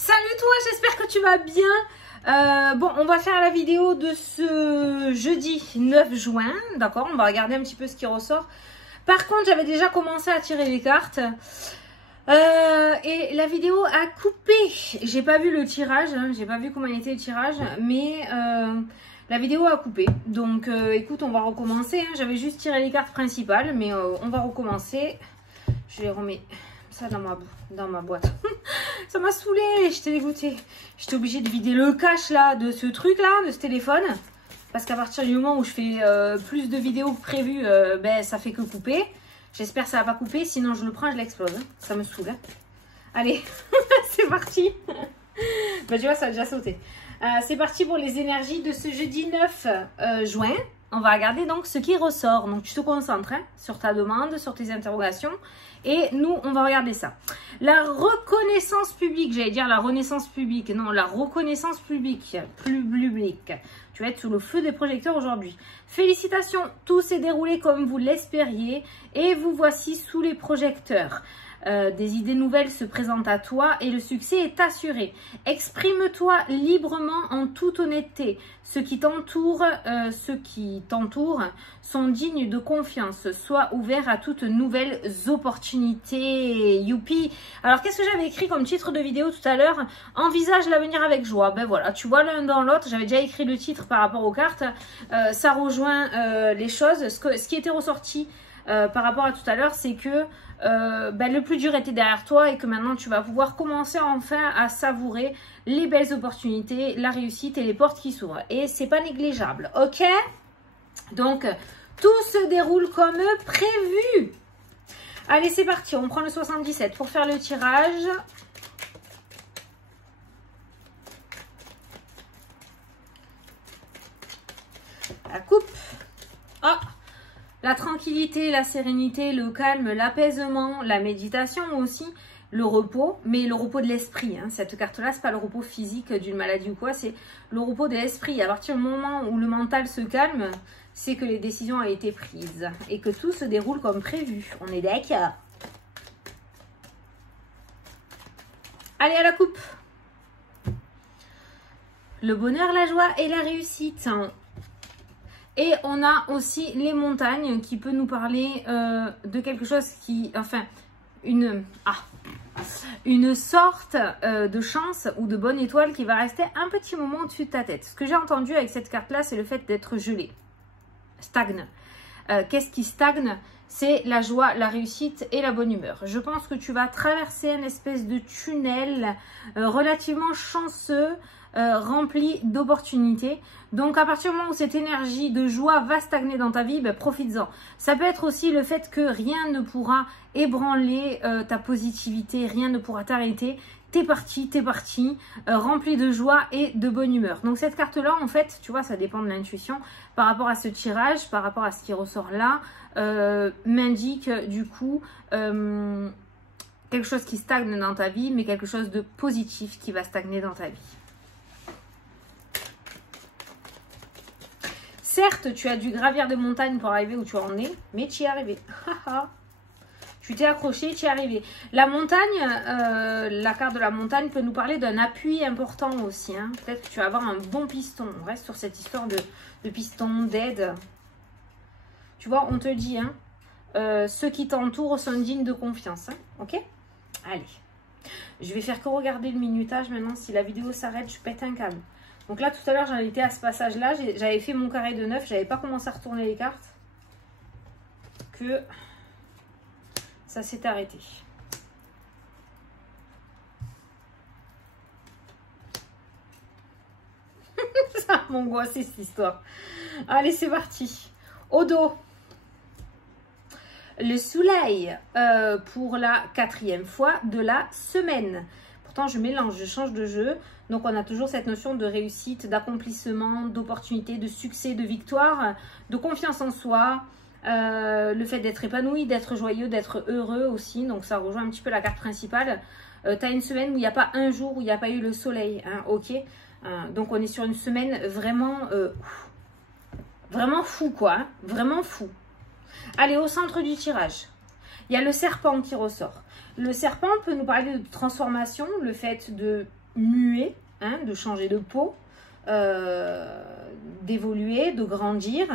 Salut toi, j'espère que tu vas bien. Bon, on va faire la vidéo de ce jeudi 9 juin, d'accord? On va regarder un petit peu ce qui ressort. Par contre, j'avais déjà commencé à tirer les cartes. Et la vidéo a coupé. J'ai pas vu le tirage, hein, j'ai pas vu comment était le tirage, mais la vidéo a coupé. Donc écoute, on va recommencer. Hein. J'avais juste tiré les cartes principales, mais on va recommencer. Je les remets ça dans ma boîte. Ça m'a saoulée, j'étais dégoûtée. J'étais obligée de vider le cache là de ce truc là, de ce téléphone. Parce qu'à partir du moment où je fais plus de vidéos que prévu, ben ça fait que couper. J'espère que ça va pas couper, sinon je le prends, je l'explose. Hein. Ça me saoule. Hein. Allez, c'est parti. Ben, tu vois, ça a déjà sauté. C'est parti pour les énergies de ce jeudi 9 juin. On va regarder donc ce qui ressort. Donc tu te concentres hein, sur ta demande, sur tes interrogations. Et nous, on va regarder ça. La reconnaissance publique, j'allais dire la renaissance publique. Non, la reconnaissance publique. Publique. Tu vas être sous le feu des projecteurs aujourd'hui. Félicitations, tout s'est déroulé comme vous l'espériez. Et vous voici sous les projecteurs. Des idées nouvelles se présentent à toi et le succès est assuré. Exprime-toi librement en toute honnêteté. Ceux qui t'entourent sont dignes de confiance. Sois ouvert à toutes nouvelles opportunités. Youpi! Alors, qu'est-ce que j'avais écrit comme titre de vidéo tout à l'heure? Envisage l'avenir avec joie. Ben voilà, tu vois l'un dans l'autre. J'avais déjà écrit le titre par rapport aux cartes. Ça rejoint les choses. Ce qui était ressorti par rapport à tout à l'heure, c'est que le plus dur était derrière toi et que maintenant tu vas pouvoir commencer enfin à savourer les belles opportunités, la réussite et les portes qui s'ouvrent. Et c'est pas négligeable, ok? Donc, tout se déroule comme prévu. Allez, c'est parti. On prend le 77 pour faire le tirage. La coupe. Ah! La tranquillité, la sérénité, le calme, l'apaisement, la méditation aussi, le repos, mais le repos de l'esprit. Hein. Cette carte-là, c'est pas le repos physique d'une maladie ou quoi, c'est le repos de l'esprit. À partir du moment où le mental se calme, c'est que les décisions ont été prises et que tout se déroule comme prévu. On est d'accord. Allez, à la coupe. Le bonheur, la joie et la réussite. Et on a aussi les montagnes qui peut nous parler de quelque chose qui, enfin, une sorte de chance ou de bonne étoile qui va rester un petit moment au-dessus de ta tête. Ce que j'ai entendu avec cette carte-là, c'est le fait d'être gelé, stagne. Qu'est-ce qui stagne? C'est la joie, la réussite et la bonne humeur. Je pense que tu vas traverser une espèce de tunnel relativement chanceux, rempli d'opportunités. Donc à partir du moment où cette énergie de joie va stagner dans ta vie, ben, profites-en. Ça peut être aussi le fait que rien ne pourra ébranler ta positivité, rien ne pourra t'arrêter. T'es parti, rempli de joie et de bonne humeur. Donc cette carte-là, en fait, tu vois, ça dépend de l'intuition. Par rapport à ce tirage, par rapport à ce qui ressort là, m'indique du coup quelque chose qui stagne dans ta vie, mais quelque chose de positif qui va stagner dans ta vie. Certes, tu as dû gravir des montagnes pour arriver où tu en es, mais tu y es arrivé. Tu t'es accroché, tu y es arrivé. La montagne, la carte de la montagne peut nous parler d'un appui important aussi. Hein. Peut-être que tu vas avoir un bon piston. On reste sur cette histoire de piston, d'aide. Tu vois, on te dit, hein, ceux qui t'entourent sont dignes de confiance. Hein. Ok? Allez. Je vais faire que regarder le minutage maintenant. Si la vidéo s'arrête, je pète un câble. Donc là, tout à l'heure, j'en étais à ce passage-là. J'avais fait mon carré de 9. J'avais pas commencé à retourner les cartes. Que ça s'est arrêté. Ça m'angoissait cette histoire. Allez, c'est parti. Au dos. Le soleil pour la 4e fois de la semaine. Pourtant, je mélange, je change de jeu. Donc, on a toujours cette notion de réussite, d'accomplissement, d'opportunité, de succès, de victoire, de confiance en soi. Le fait d'être épanoui, d'être joyeux, d'être heureux aussi. Donc, ça rejoint un petit peu la carte principale. Tu as une semaine où il n'y a pas un jour où il n'y a pas eu le soleil. Hein, ok. Donc, on est sur une semaine vraiment, vraiment fou, quoi. Hein, vraiment fou. Allez, au centre du tirage, il y a le serpent qui ressort. Le serpent peut nous parler de transformation, le fait de muer, hein, de changer de peau, d'évoluer, de grandir.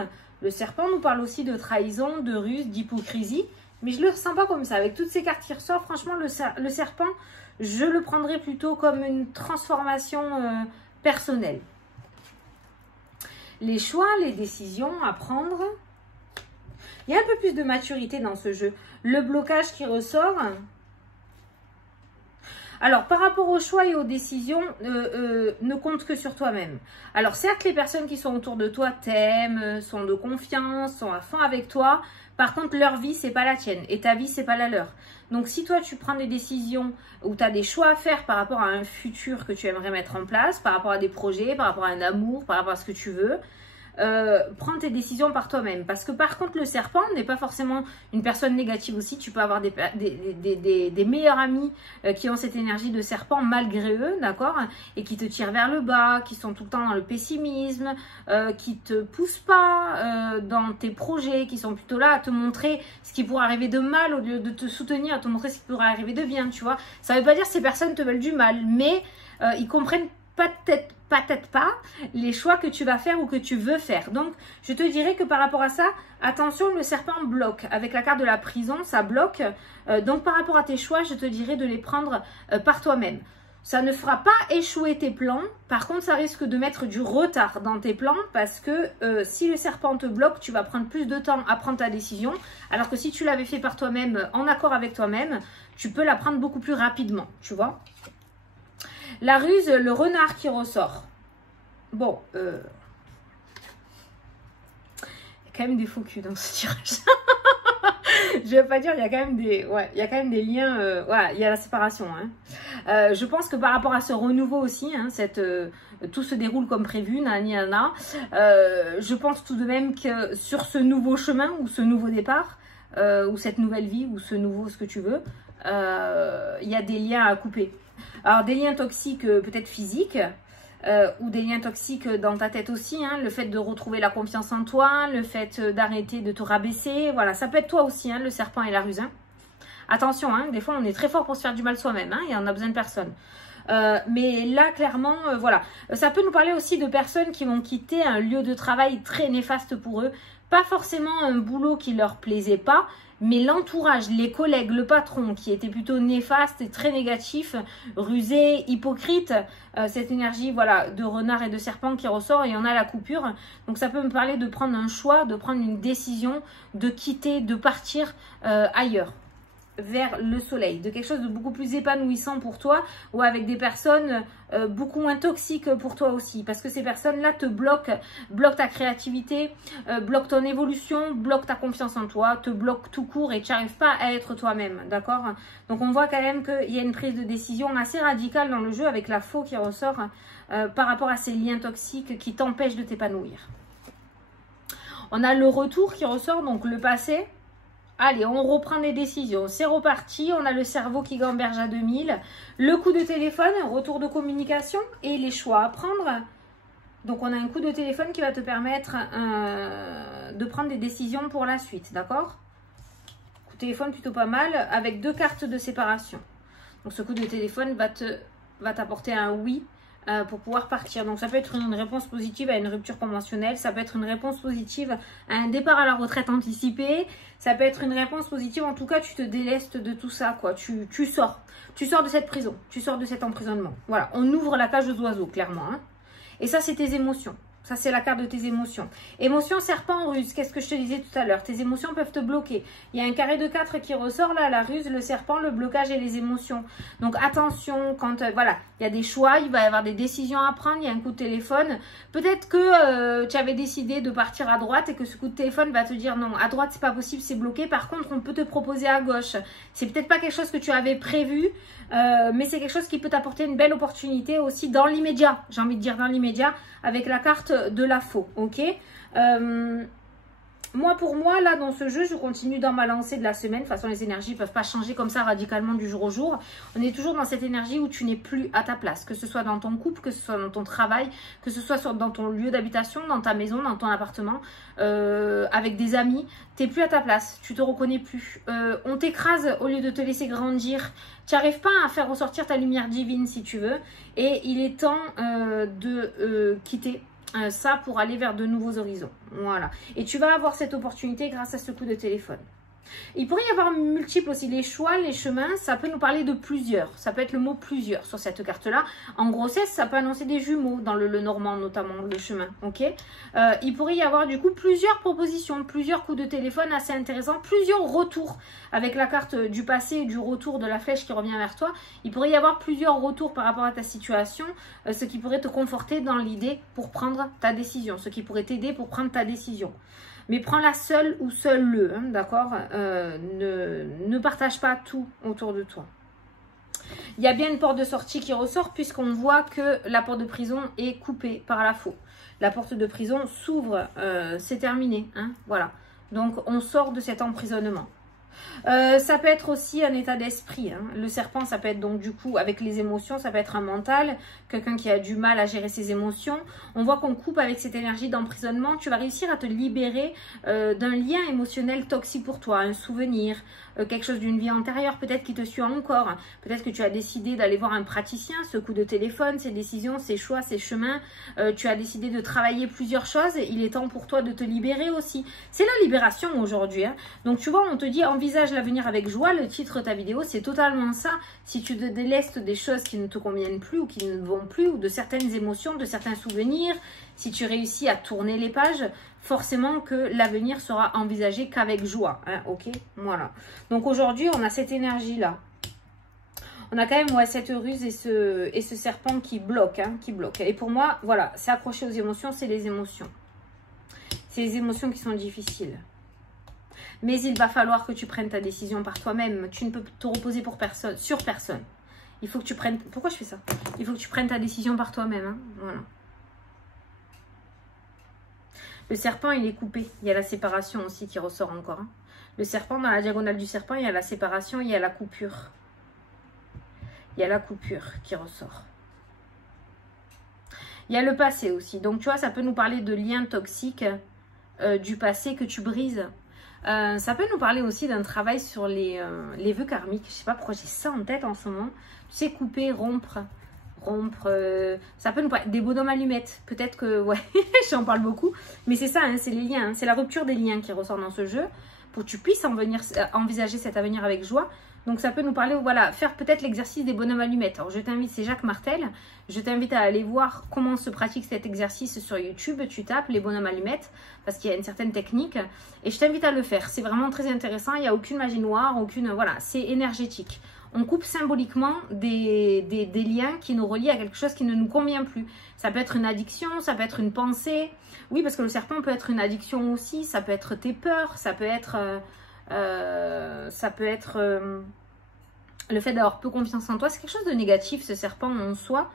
Le serpent nous parle aussi de trahison, de ruse, d'hypocrisie. Mais je ne le ressens pas comme ça. Avec toutes ces cartes qui ressortent, franchement, le serpent, je le prendrais plutôt comme une transformation personnelle. Les choix, les décisions à prendre. Il y a un peu plus de maturité dans ce jeu. Le blocage qui ressort. Alors, par rapport aux choix et aux décisions, ne compte que sur toi-même. Alors, certes, les personnes qui sont autour de toi t'aiment, sont de confiance, sont à fond avec toi. Par contre, leur vie, c'est pas la tienne. Et ta vie, c'est pas la leur. Donc, si toi, tu prends des décisions ou tu as des choix à faire par rapport à un futur que tu aimerais mettre en place, par rapport à des projets, par rapport à un amour, par rapport à ce que tu veux, prends tes décisions par toi-même. Parce que par contre, le serpent n'est pas forcément une personne négative aussi. Tu peux avoir des meilleurs amis qui ont cette énergie de serpent malgré eux, d'accord, et qui te tirent vers le bas, qui sont tout le temps dans le pessimisme, qui te poussent pas dans tes projets, qui sont plutôt là à te montrer ce qui pourrait arriver de mal au lieu de te soutenir, à te montrer ce qui pourrait arriver de bien, tu vois. Ça veut pas dire que ces personnes te veulent du mal, mais ils comprennent peut-être pas les choix que tu vas faire ou que tu veux faire. Donc, je te dirais que par rapport à ça, attention, le serpent bloque. Avec la carte de la prison, ça bloque. Donc, par rapport à tes choix, je te dirais de les prendre par toi-même. Ça ne fera pas échouer tes plans. Par contre, ça risque de mettre du retard dans tes plans parce que si le serpent te bloque, tu vas prendre plus de temps à prendre ta décision. Alors que si tu l'avais fait par toi-même, en accord avec toi-même, tu peux la prendre beaucoup plus rapidement, tu vois. La ruse, le renard qui ressort. Bon, il y a quand même des faux culs dans ce tirage. Je vais pas dire, il y a quand même des, ouais, il y a quand même des liens. Voilà, il y a la séparation. Hein. Je pense que par rapport à ce renouveau aussi, hein, tout se déroule comme prévu, nani nana. Je pense tout de même que sur ce nouveau chemin ou ce nouveau départ, ou cette nouvelle vie ou ce nouveau ce que tu veux, il y a des liens à couper. Alors, des liens toxiques peut-être physiques ou des liens toxiques dans ta tête aussi. Hein, le fait de retrouver la confiance en toi, le fait d'arrêter de te rabaisser. Voilà, ça peut être toi aussi, hein, le serpent et la ruse. Hein. Attention, hein, des fois, on est très fort pour se faire du mal soi-même. Hein, et on a besoin de personne. Mais là, clairement, voilà. Ça peut nous parler aussi de personnes qui vont quitter un lieu de travail très néfaste pour eux. Pas forcément un boulot qui leur plaisait pas, mais l'entourage, les collègues, le patron qui était plutôt néfaste et très négatif, rusé, hypocrite, cette énergie voilà, de renard et de serpent qui ressort et on a la coupure. Donc ça peut me parler de prendre un choix, de prendre une décision, de quitter, de partir ailleurs, vers le soleil, de quelque chose de beaucoup plus épanouissant pour toi ou avec des personnes beaucoup moins toxiques pour toi aussi parce que ces personnes-là te bloquent ta créativité, bloquent ton évolution, bloquent ta confiance en toi, te bloquent tout court et tu n'arrives pas à être toi-même, d'accord? Donc on voit quand même qu'il y a une prise de décision assez radicale dans le jeu avec la faux qui ressort par rapport à ces liens toxiques qui t'empêchent de t'épanouir. On a le retour qui ressort, donc le passé. Allez, on reprend des décisions. C'est reparti. On a le cerveau qui gamberge à 2000. Le coup de téléphone, retour de communication et les choix à prendre. Donc, on a un coup de téléphone qui va te permettre de prendre des décisions pour la suite. D'accord? Coup de téléphone plutôt pas mal avec 2 cartes de séparation. Donc, ce coup de téléphone va t'apporter un oui pour pouvoir partir. Donc, ça peut être une réponse positive à une rupture conventionnelle. Ça peut être une réponse positive à un départ à la retraite anticipée. Ça peut être une réponse positive. En tout cas, tu te délestes de tout ça, quoi. Tu sors. Tu sors de cette prison. Tu sors de cet emprisonnement. Voilà. On ouvre la cage aux oiseaux, clairement. Hein. Et ça, c'est tes émotions. Ça, c'est la carte de tes émotions. Émotions, serpent, ruse. Qu'est-ce que je te disais tout à l'heure? Tes émotions peuvent te bloquer. Il y a un carré de 4 qui ressort là, la ruse, le serpent, le blocage et les émotions. Donc, attention, quand, voilà, il y a des choix, il va y avoir des décisions à prendre, il y a un coup de téléphone. Peut-être que tu avais décidé de partir à droite et que ce coup de téléphone va te dire non, à droite, c'est pas possible, c'est bloqué. Par contre, on peut te proposer à gauche. C'est peut-être pas quelque chose que tu avais prévu, mais c'est quelque chose qui peut t'apporter une belle opportunité aussi dans l'immédiat. J'ai envie de dire dans l'immédiat avec la carte de la faux, ok? Moi, pour moi, là, dans ce jeu, je continue dans ma lancée de la semaine. De toute façon, les énergies ne peuvent pas changer comme ça radicalement du jour au jour. On est toujours dans cette énergie où tu n'es plus à ta place. Que ce soit dans ton couple, que ce soit dans ton travail, que ce soit dans ton lieu d'habitation, dans ta maison, dans ton appartement, avec des amis. Tu n'es plus à ta place. Tu ne te reconnais plus. On t'écrase au lieu de te laisser grandir. Tu n'arrives pas à faire ressortir ta lumière divine, si tu veux. Et il est temps de quitter ça pour aller vers de nouveaux horizons. Voilà. Et tu vas avoir cette opportunité grâce à ce coup de téléphone. Il pourrait y avoir multiples aussi. Les choix, les chemins, ça peut nous parler de plusieurs. Ça peut être le mot plusieurs sur cette carte-là. En grossesse, ça peut annoncer des jumeaux dans le normand, notamment le chemin. Ok. Il pourrait y avoir du coup plusieurs propositions, plusieurs coups de téléphone assez intéressants, plusieurs retours avec la carte du passé et du retour de la flèche qui revient vers toi. Il pourrait y avoir plusieurs retours par rapport à ta situation, ce qui pourrait te conforter dans l'idée pour prendre ta décision, ce qui pourrait t'aider pour prendre ta décision. Mais prends-la seule ou seul, hein, d'accord, ne partage pas tout autour de toi. Il y a bien une porte de sortie qui ressort puisqu'on voit que la porte de prison est coupée par la faux. La porte de prison s'ouvre, c'est terminé, hein, voilà. Donc, on sort de cet emprisonnement. Ça peut être aussi un état d'esprit, hein. Le serpent, ça peut être donc du coup avec les émotions, ça peut être un mental, quelqu'un qui a du mal à gérer ses émotions. On voit qu'on coupe avec cette énergie d'emprisonnement. Tu vas réussir à te libérer d'un lien émotionnel toxique pour toi, un souvenir, quelque chose d'une vie antérieure peut-être qui te suit encore. Peut-être que tu as décidé d'aller voir un praticien, ce coup de téléphone, ces décisions, ces choix, ces chemins. Tu as décidé de travailler plusieurs choses. Il est temps pour toi de te libérer aussi. C'est la libération aujourd'hui, hein. Donc tu vois, on te dit envisage l'avenir avec joie. Le titre de ta vidéo, c'est totalement ça. Si tu te délestes des choses qui ne te conviennent plus ou qui ne vont plus, ou de certaines émotions, de certains souvenirs, si tu réussis à tourner les pages, forcément que l'avenir sera envisagé qu'avec joie, hein, ok, voilà. Donc aujourd'hui, on a cette énergie-là. On a quand même ouais, cette ruse et ce serpent qui bloque, hein, qui bloque. Et pour moi, voilà, c'est accroché aux émotions, c'est les émotions. C'est les émotions qui sont difficiles. Mais il va falloir que tu prennes ta décision par toi-même. Tu ne peux te reposer pour personne, sur personne. Il faut que tu prennes... Pourquoi je fais ça? Il faut que tu prennes ta décision par toi-même, hein, voilà. Le serpent, il est coupé. Il y a la séparation aussi qui ressort encore. Hein. Le serpent, dans la diagonale du serpent, il y a la séparation, il y a la coupure. Il y a la coupure qui ressort. Il y a le passé aussi. Donc, tu vois, ça peut nous parler de liens toxiques du passé que tu brises. Ça peut nous parler aussi d'un travail sur les vœux karmiques. Je ne sais pas pourquoi j'ai ça en tête en ce moment. Tu sais, couper, rompre, ça peut nous parler des bonhommes allumettes. Peut-être que, ouais, j'en parle beaucoup. Mais c'est ça, hein, c'est les liens. Hein, c'est la rupture des liens qui ressort dans ce jeu pour que tu puisses envisager cet avenir avec joie. Donc ça peut nous parler, voilà, faire peut-être l'exercice des bonhommes allumettes. Alors je t'invite, c'est Jacques Martel. Je t'invite à aller voir comment se pratique cet exercice sur YouTube. Tu tapes les bonhommes allumettes parce qu'il y a une certaine technique. Et je t'invite à le faire. C'est vraiment très intéressant. Il n'y a aucune magie noire, aucune... Voilà, c'est énergétique. On coupe symboliquement des liens qui nous relient à quelque chose qui ne nous convient plus. Ça peut être une addiction, ça peut être une pensée. Oui, parce que le serpent peut être une addiction aussi. Ça peut être tes peurs, ça peut être... le fait d'avoir peu confiance en toi, c'est quelque chose de négatif ce serpent en soi,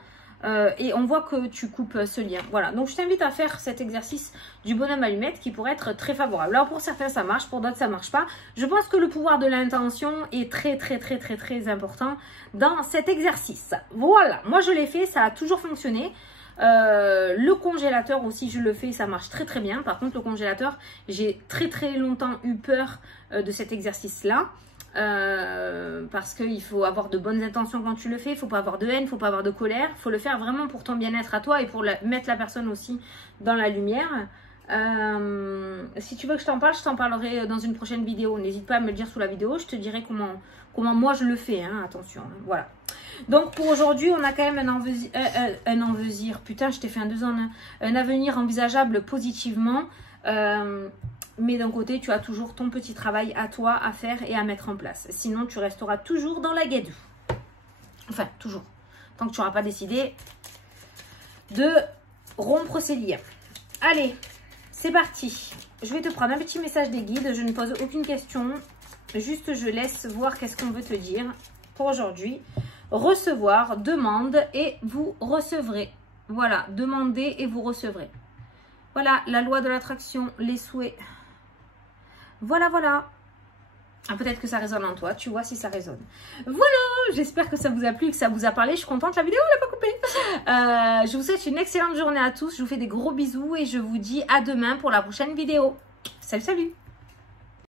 et on voit que tu coupes ce lien. Voilà, donc je t'invite à faire cet exercice du bonhomme allumette qui pourrait être très favorable. Alors pour certains ça marche, pour d'autres ça marche pas. Je pense que le pouvoir de l'intention est très important dans cet exercice. Voilà, moi je l'ai fait, ça a toujours fonctionné. Le congélateur aussi je le fais, ça marche très bien. Par contre le congélateur, j'ai très longtemps eu peur de cet exercice là, parce qu'il faut avoir de bonnes intentions quand tu le fais. Il faut pas avoir de haine, il faut pas avoir de colère, il faut le faire vraiment pour ton bien-être à toi et pour mettre la personne aussi dans la lumière. Si tu veux que je t'en parlerai dans une prochaine vidéo. N'hésite pas à me le dire sous la vidéo, je te dirai comment moi je le fais, hein, attention, hein, voilà. Donc pour aujourd'hui, on a quand même un envisir, putain je t'ai fait un 2 en 1, un avenir envisageable positivement, mais d'un côté tu as toujours ton petit travail à toi à faire et à mettre en place, sinon tu resteras toujours dans la gadoue, enfin toujours, tant que tu n'auras pas décidé de rompre ces liens. Allez, c'est parti, je vais te prendre un petit message des guides, je ne pose aucune question, juste je laisse voir qu'est-ce qu'on veut te dire pour aujourd'hui. Recevoir, demande et vous recevrez. Voilà, demandez et vous recevrez. Voilà, la loi de l'attraction, les souhaits. Voilà, voilà. Ah, peut-être que ça résonne en toi, tu vois si ça résonne. Voilà, j'espère que ça vous a plu, que ça vous a parlé. Je suis contente, la vidéo, elle n'a pas coupé. Je vous souhaite une excellente journée à tous. Je vous fais des gros bisous et je vous dis à demain pour la prochaine vidéo. Salut, salut!